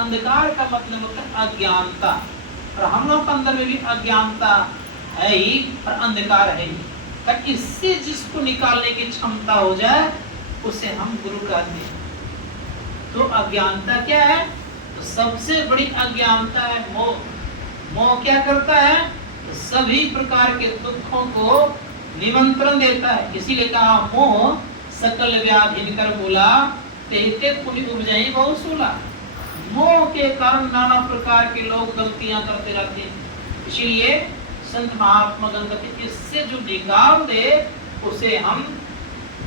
अंधकार का मतलब होता है अज्ञानता, और हम लोग के अंदर में भी अज्ञानता है ही और अंधकार है ही। पर इससे जिसको निकालने की क्षमता हो जाए उसे हम गुरु कहते हैं। तो अज्ञानता क्या है? तो सबसे बड़ी अज्ञानता है मोह। मोह क्या करता है? तो सभी प्रकार के दुखों को निमंत्रण देता है। इसीलिए कहा मोह सकल व्याधि निकर बोला, तेते पुनि उपजाई बहु सूला। मोह के कारण नाना प्रकार के लोग गलतियां करते रहते हैं। इसीलिए संत महात्मा गणपति इससे जो निकाल दे उसे हम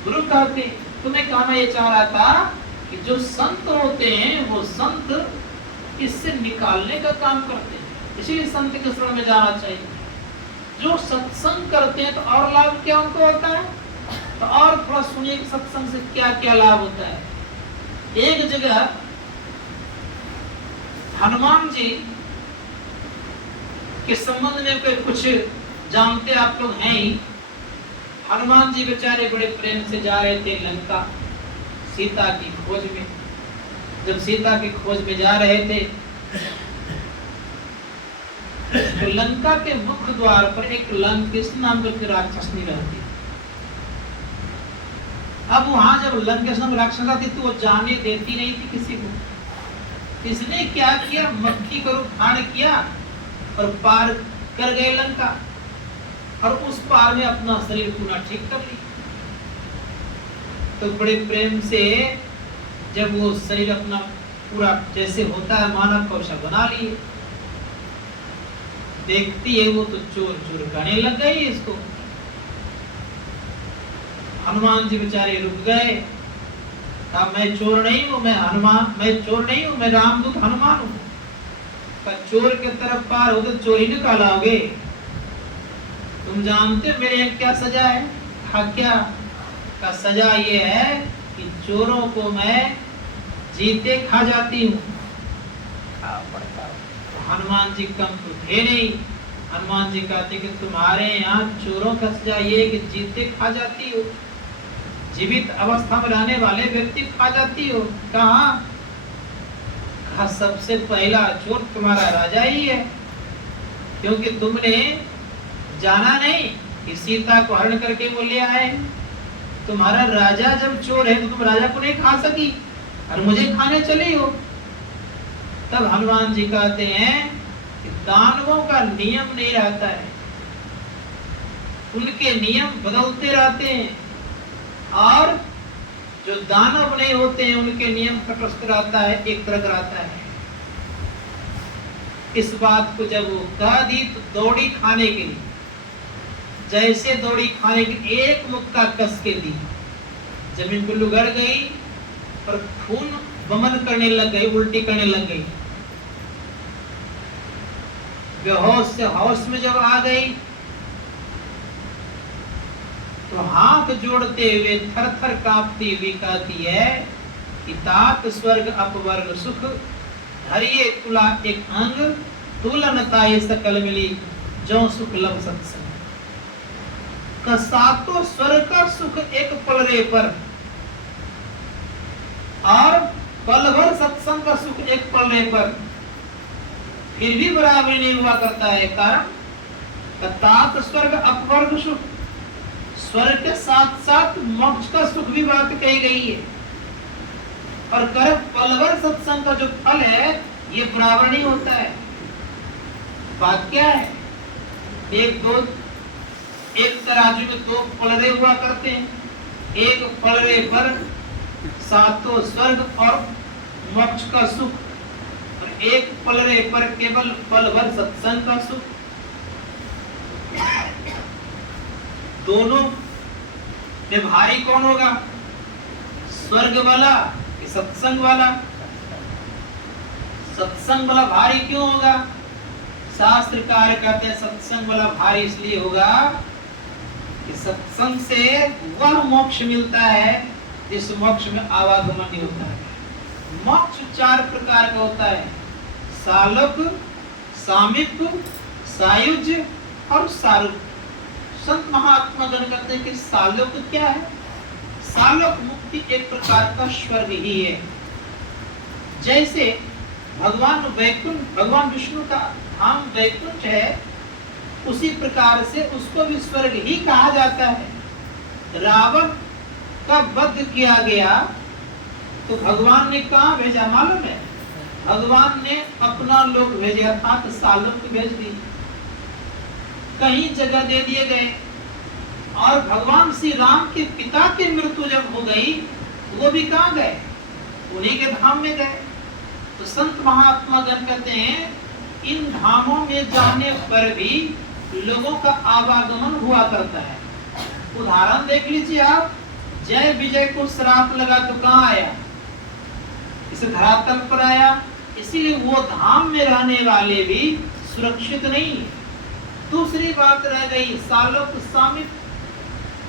गुरु कहते हैं। तो मैं कहना ये चाह रहा था कि जो संत होते हैं वो संत इससे निकालने का काम करते हैं। इसीलिए संत के शरण में जाना चाहिए। जो सत्संग करते हैं तो और लाभ क्या उनको होता है? तो और थोड़ा सुनिए कि सत्संग से क्या क्या लाभ होता है। एक जगह हनुमान जी के संबंध में कोई कुछ जानते आप लोग हैं ही। हनुमान जी बेचारे बड़े प्रेम से जा रहे थे लंका सीता की खोज में। जब सीता की खोज में जा रहे थे तो लंका के मुख्य द्वार पर एक लंकेश नाम की राक्षसनी रहती। अब वहां जब लंकेश नाम राक्षस रहती तो वो जाने देती नहीं थी किसी को। इसने क्या किया? मक्खी का रूप धारण किया और पार कर गए लंका, और उस पार में अपना शरीर पुनः ठीक कर ली। तो बड़े प्रेम से जब वो शरीर अपना पूरा जैसे होता है मानव का वैसा बना लिए, देखती है वो तो चोर चोर कहने लग गई इसको। हनुमान जी बेचारे रुक गए, कहा मैं चोर नहीं हूँ, मैं हनुमान, मैं चोर नहीं हूँ, मैं रामदूत हनुमान हूँ। पर चोर के तरफ पार हो तो चोरी न कहलाओगे। तुम जानते हो मेरे यहाँ क्या सजा है? हाँ क्या? का सजा ये है कि चोरों को मैं जीते खा जाती हूँ। हनुमान जी कम तो थे नहीं। हनुमान जी कहते कि तुम्हारे यहाँ चोरों का सजा ये कि जीते खा जाती हो, जीवित अवस्था में रहने वाले व्यक्ति खा जाती हो। कहा? सबसे पहला चोर तुम्हारा राजा ही है, क्योंकि तुमने जाना नहीं कि सीता को हरण करके वो ले आए। तुम्हारा राजा जब चोर है तो तुम राजा को नहीं खा सकी और मुझे खाने चली हो। तब हनुमान जी कहते हैं कि दानवों का नियम नहीं रहता है, उनके नियम बदलते रहते हैं, और जो दानव नहीं होते हैं उनके नियम तटस्थ रहता है, एक तरह रहता है। इस बात को जब वो कह दी तो दौड़ी खाने के लिए। जैसे दौड़ी खाने की एक मुक्का कस के दी, जमीन को लुगड़ गई और खून वमन करने लग गई, उल्टी करने लग गई। बेहोश से होश में जब आ गई तो हाथ जोड़ते हुए थर थर कांपती हुई कहती है कि तात स्वर्ग अपवर्ग सुख हरिये तुला एक अंग तुलनता ये सकल मिली जो सुख लब सत्संग। का सातों स्वर्ग का सुख एक पलरे पर और पल भर सत्संग का सुख एक पलरे पर, फिर भी बराबरी नहीं हुआ करता है। कारण तात स्वर्ग अपवर्ग सुख, स्वर्ग के साथ साथ मोक्ष का सुख भी बात कही गई है। और कर पलवर सत्संग का जो फल है ये बराबर नहीं होता है। बात क्या है? एक तराजू में दो पलरे हुआ करते हैं, एक पलरे पर सातों स्वर्ग और मोक्ष का सुख, और एक पलरे पर केवल पल भर सत्संग का सुख। दोनों में भारी कौन होगा? स्वर्ग वाला कि सत्संग वाला? सत्संग वाला भारी क्यों होगा? शास्त्रकार कहते हैं सत्संग वाला भारी इसलिए होगा कि सत्संग से वह मोक्ष मिलता है जिस मोक्ष में आवागमन नहीं होता है। मोक्ष चार प्रकार का होता है: सालोक, सामीप्य, सायुज्य और सारूप। संत महात्मा गण कहते हैं कि सालोक क्या है? सालोक मुक्ति एक प्रकार का स्वर्ग ही है। जैसे भगवान विष्णु का धाम वैकुंठ है, उसी प्रकार से उसको भी स्वर्ग ही कहा जाता है। रावण का वध किया गया तो भगवान ने कहा भेजा मालूम है? भगवान ने अपना लोग भेजा था तो सालों को भेज दी, कहीं जगह दे दिए गए। और भगवान श्री राम के पिता की मृत्यु जब हो गई, वो भी कहाँ गए? उन्हीं के धाम में गए। तो संत महात्मा गण कहते हैं इन धामों में जाने पर भी लोगों का आवागमन हुआ करता है। उदाहरण देख लीजिए आप, जय विजय को श्राप लगा तो कहाँ आया? इस धरातल पर आया। इसीलिए वो धाम में रहने वाले भी सुरक्षित नहीं है। दूसरी बात रह गई सालों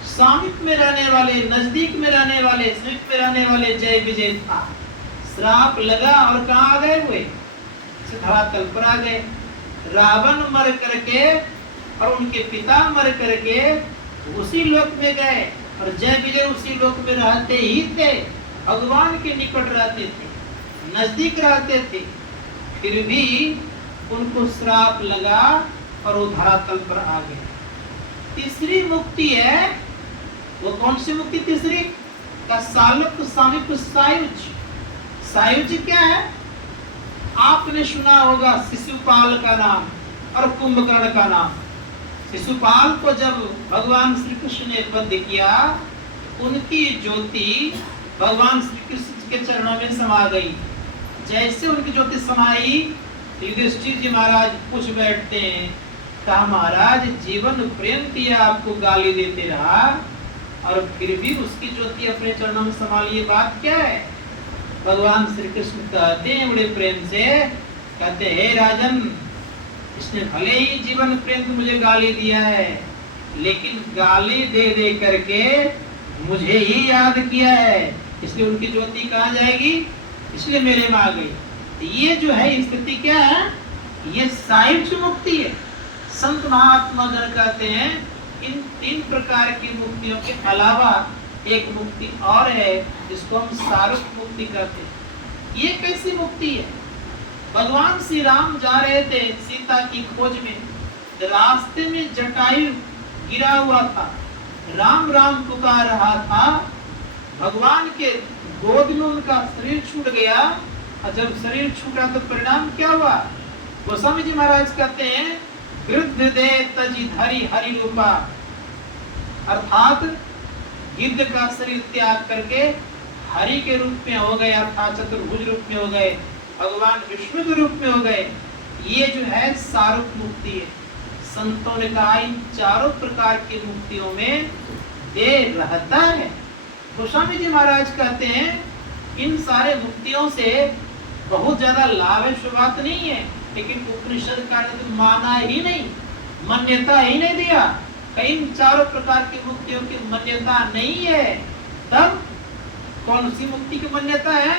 सामिप में रहने वाले, नजदीक में रहने वाले, समीप में रहने वाले जय विजय था, श्राप लगा और कहाँ आ गए हुए? धरातल पर आ गए। रावण मर करके और उनके पिता मर करके उसी लोक में गए और जय विजय उसी लोक में रहते ही थे, भगवान के निकट रहते थे, नजदीक रहते थे, फिर भी उनको श्राप लगा और वो धरातल पर आ गए। तीसरी मुक्ति है, वो कौन सी मुक्ति? तीसरी का सालोक सामिप सायुज। सायुज क्या है? आपने सुना होगा शिशुपाल का नाम और कुंभकर्ण का नाम। शिशुपाल को जब भगवान श्री कृष्ण ने वध किया, उनकी ज्योति भगवान श्री कृष्ण के चरणों में समा गई। जैसे उनकी ज्योति समाई, युधिष्ठिर जी महाराज पूछ बैठते हैं, कहा महाराज जीवन प्रेम किया, आपको गाली देते रहा और फिर भी उसकी ज्योति अपने चरणों में समा ली, बात क्या है? भगवान श्री कृष्ण कहते हैं बड़े प्रेम से, कहते हे राजन, इसने भले ही जीवन प्रेम से मुझे गाली दिया है, लेकिन गाली दे दे करके मुझे ही याद किया है, इसलिए उनकी ज्योति कहाँ जाएगी? इसलिए मेरे में आ गई। ये जो है स्थिति क्या है? ये सायुज्य मुक्ति है। संत महात्मा गण कहते हैं इन तीन प्रकार की मुक्तियों के अलावा एक मुक्ति और है जिसको हम सारूप मुक्ति कहते हैं। ये कैसी मुक्ति है? भगवान श्री राम जा रहे थे सीता की खोज में, रास्ते में जटायु गिरा हुआ था, राम राम पुकार रहा था, भगवान के गोद में उनका शरीर छूट गया और जब शरीर छूटा तो परिणाम क्या हुआ? गोस्वामी जी महाराज कहते हैं वृद्ध दे तजी धरी हरि रूपा, अर्थात गिद्ध का शरीर त्याग करके हरि के रूप में हो गए, अर्थात चतुर्भुज रूप में हो गए, भगवान विष्णु के रूप में हो गए। ये जो है सारूप मुक्ति है। संतों ने कहा इन चारों प्रकार की मुक्तियों में देर रहता है। गोस्वामी जी महाराज कहते हैं इन सारे मुक्तियों से बहुत ज्यादा लाभ है, बात नहीं है, लेकिन उपनिषद का तो माना ही नहीं, मान्यता ही नहीं दिया। इन चारों प्रकार की मुक्तियों की मान्यता नहीं है। तब कौन सी मुक्ति की मान्यता है?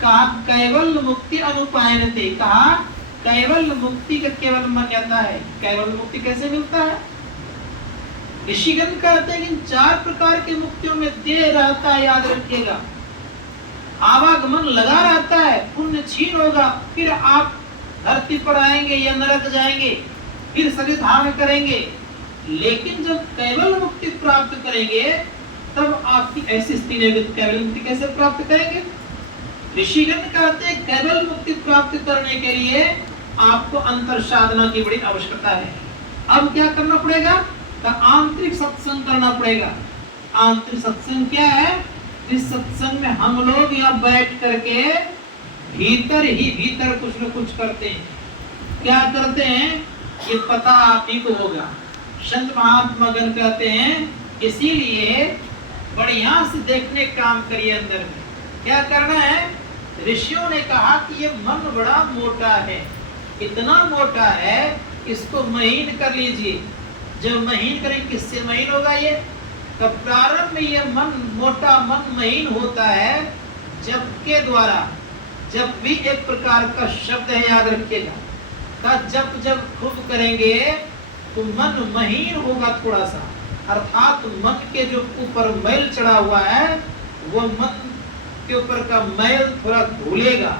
कहा कैवल मुक्ति अनुपायनते, कहा कैवल मुक्ति का केवल मान्यता है। कैवल मुक्ति कैसे मिलता है? ऋषिगण कहते हैं इन चार प्रकार की मुक्तियों में देह रहता है, याद रखिएगा, आवागमन लगा रहता है, पुण्य क्षीण होगा, फिर आप धरती पर आएंगे या नरक जाएंगे, फिर शरीर धारण करेंगे। लेकिन जब कैवल मुक्ति प्राप्त करेंगे तब आपकी ऐसी स्थिति नहीं। कैवल मुक्ति कैसे प्राप्त करेंगे? ऋषिगण कहते हैं कैवल मुक्ति प्राप्त करने के लिए आपको अंतर साधना की बड़ी आवश्यकता है। अब क्या करना पड़ेगा? तो आंतरिक सत्संग करना पड़ेगा। आंतरिक सत्संग क्या है? इस सत्संग में हम लोग यहाँ बैठ करके भीतर ही भीतर कुछ न कुछ करते हैं। क्या करते हैं ये पता आप ही को होगा। संत महात्मा गण कहते हैं इसीलिए बढ़िया से देखने काम करिए अंदर में। क्या करना है? ऋषियों ने कहा कि ये मन बड़ा मोटा है, इतना मोटा है, इसको महीन कर लीजिए। जब महीन करें किससे महीन होगा ये? तब प्रारंभ में ये मन मोटा, मन महीन होता है जब के द्वारा, जब भी एक प्रकार का शब्द है, याद रखिएगा, का जब जब खूब करेंगे तो मन महीन होगा थोड़ा सा, अर्थात मन के जो ऊपर मैल चढ़ा हुआ है वो मन के ऊपर का मैल थोड़ा धुलेगा।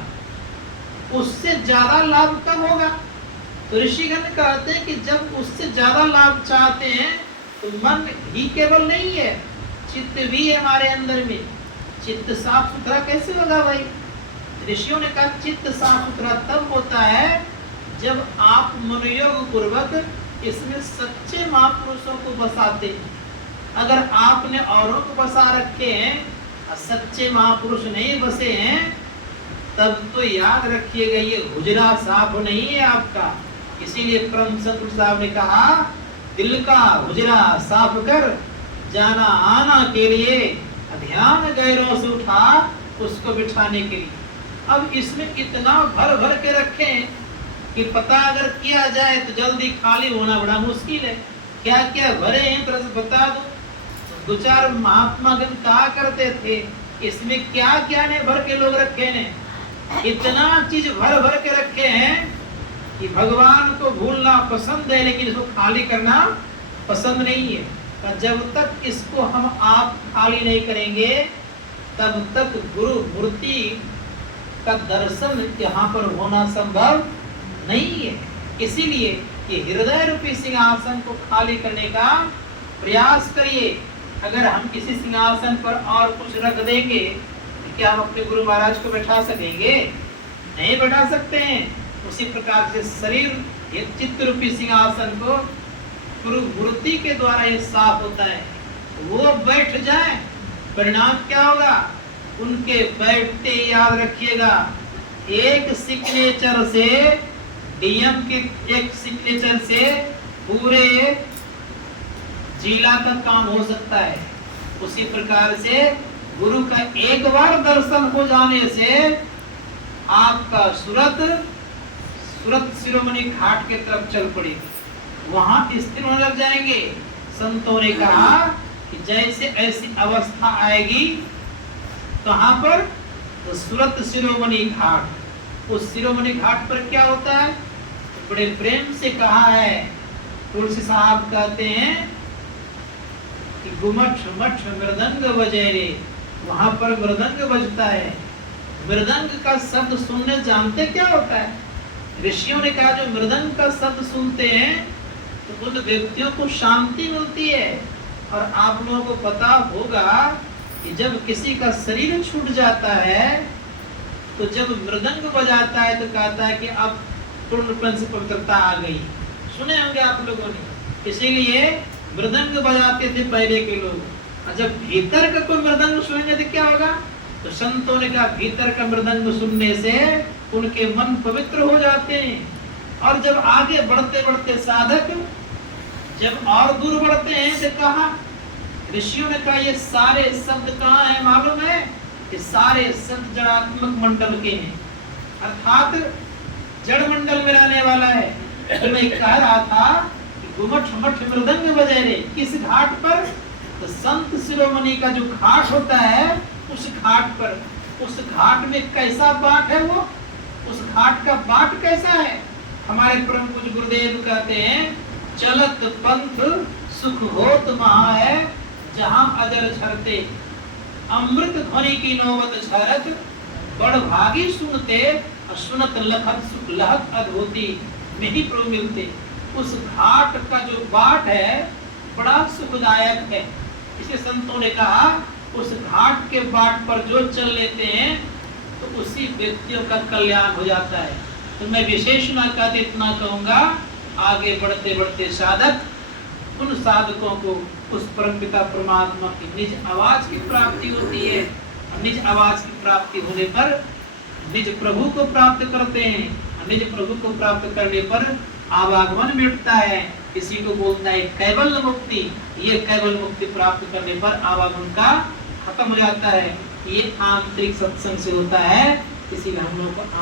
उससे ज्यादा लाभ कब होगा? तो ऋषिगण कहते हैं कि जब उससे ज्यादा लाभ चाहते हैं तो मन ही केवल नहीं है, चित्त भी है हमारे अंदर में। चित्त साफ सुथरा कैसे होगा भाई? ऋषियों ने कहा चित्त साफ सुथरा तब होता है जब आप मनोयोग पूर्वक इसमें सच्चे महापुरुषों को बसाते हैं। अगर आपने औरों को बसा रखे हैं और सच्चे महापुरुष नहीं बसे हैं, तब तो याद रखिएगा ये हुजरा साफ नहीं है आपका। इसीलिए परम संत साहब ने कहा दिल का हुजरा साफ कर, जाना आना के लिए ध्यान गैरों से उठा उसको बिठाने के लिए। अब इसमें इतना भर भर के रखें कि पता अगर किया जाए तो जल्दी खाली होना बड़ा मुश्किल है। क्या क्या भरे हैं तरह से बता दो। दो चार महात्मा गण कहा करते थे इसमें क्या क्या ने भर के लोग रखे ने, इतना चीज भर भर के रखे हैं कि भगवान को भूलना पसंद है लेकिन इसको खाली करना पसंद नहीं है। तो जब तक इसको हम आप खाली नहीं करेंगे तब तक गुरु मूर्ति का दर्शन यहाँ पर होना संभव नहीं है। इसीलिए ये हृदय रूपी सिंहासन को खाली करने का प्रयास करिए। अगर हम किसी सिंहासन पर और कुछ रख देंगे तो क्या हम अपने गुरु महाराज को बैठा सकेंगे? नहीं बैठा सकते हैं। उसी प्रकार से शरीर ये चित्त रूपी सिंहासन को गुरु मूर्ति के द्वारा ये साफ होता है। वो बैठ जाए, परिणाम क्या होगा? उनके बैठते याद रखिएगा एक सिग्नेचर से डीएम के एक सिग्नेचर से पूरे जिला का काम हो सकता है। उसी प्रकार से गुरु का एक बार दर्शन हो जाने से आपका सूरत शिरोमणि घाट के तरफ चल पड़ेगी, वहां स्थिर होने लग जाएंगे। संतों ने कहा कि जैसे ऐसी अवस्था आएगी कहां पर? तो सूरत शिरोमणि घाट। उस शिरोमणि घाट पर क्या होता है? तो बड़े प्रेम से कहा है, तुलसी साहब कहते हैं कि गुमठ मठ मृदंग बजे रे, वहां पर मृदंग बजता है। मृदंग का शब्द सुनने जानते क्या होता है? ऋषियों ने कहा जो मृदंग का शब्द सुनते हैं तो उन व्यक्तियों को शांति मिलती है। और आप लोगों को पता होगा कि जब किसी का शरीर छूट जाता है तो जब मृदंग बजाता है तो कहता है कि अब पूर्ण से पवित्रता आ गई। सुने होंगे आप लोगों ने। इसीलिए मृदंग बजाते थे पहले के लोग। और जब भीतर का कोई मृदंग सुनेंगे तो क्या होगा? तो संतों ने कहा भीतर का मृदंग सुनने से उनके मन पवित्र हो जाते हैं। और जब आगे बढ़ते बढ़ते साधक जब और दूर बढ़ते हैं तो कहा ऋषियों ने कहा ये सारे शब्द कहाँ है मालूम है? ये सारे शब्द जड़ात्मक मंडल के हैं, अर्थात जड़ मंडल में रहने वाला है। तो मैं कह रहा था कि गुमठ मठ मृदंग बजे रे, किस घाट पर? तो संत शिरोमणि का जो घाट होता है उस घाट पर। उस घाट में कैसा बाट है वो? उस घाट का बाट कैसा है? हमारे परम पूज्य गुरुदेव कहते हैं चलत पंथ सुख होत महा है, जहां अजर झरते अमृत ध्वनि की नौबत झरत, बड़ भागी सुनते सुनत लखत सुख लहत अद्भुति में ही प्रभु मिलते। उस घाट का जो बाट है बड़ा सुखदायक है। इसे संतों ने कहा उस घाट के बाट पर जो चल लेते हैं तो उसी व्यक्तियों का कल्याण हो जाता है। तो मैं विशेष ना कहते इतना कहूंगा, आगे बढ़ते बढ़ते साधक उन साधकों को उस परमपिता परमात्मा की निज आवाज की प्राप्ति होती है। निज आवाज की प्राप्ति होने पर निज प्रभु को प्राप्त करते हैं। निज प्रभु को प्राप्त करने पर आवागमन मिटता है। इसी को बोलता है कैवल्य मुक्ति। ये कैवल्य मुक्ति प्राप्त करने पर आवागमन का खत्म हो जाता है। ये आंतरिक सत्संग से होता है। इसीलिए हम लोग को